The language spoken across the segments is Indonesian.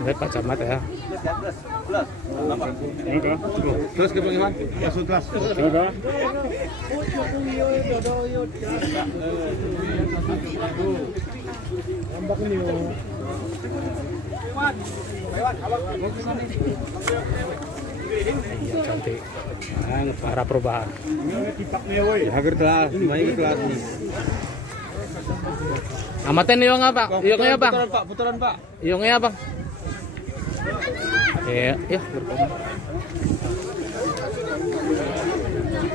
Lihat Pak Camat ya. Ini kah? Terus ke Bang Iwan. Masuk kelas. Ini kah? Ngambak ini. Cantik. Para perubahan. Hampir kelas, main ke kelas nih. Amatin yung nga Pak. Yung nga Bang. Putaran Pak, putaran Pak. Yung nga Bang. Iya, ya.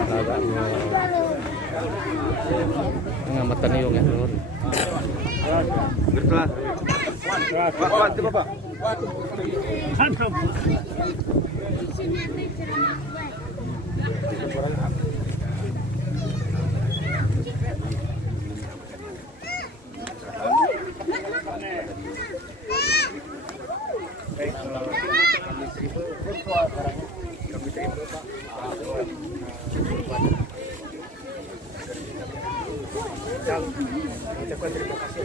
Agaknya. Ngamatan yung ya. Berkelas. Pak, coba Pak. Ucapkan terima kasih.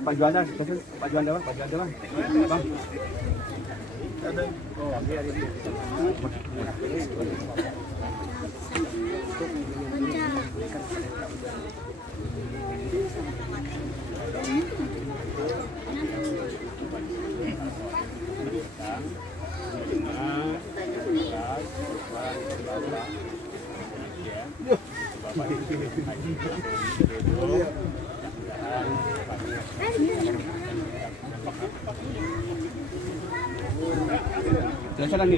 Pak Juanda, Pak Juanda Bang, Bang.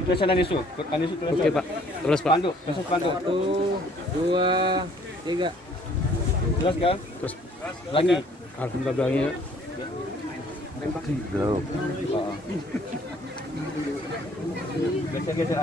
Tulisan isu. Oke Pak, terus Pak. Pandu, tulisan pandu. 1, 2, 3. Jelas kan? Terus Lagi. alhamdulillah bilangnya. Belum. Geser.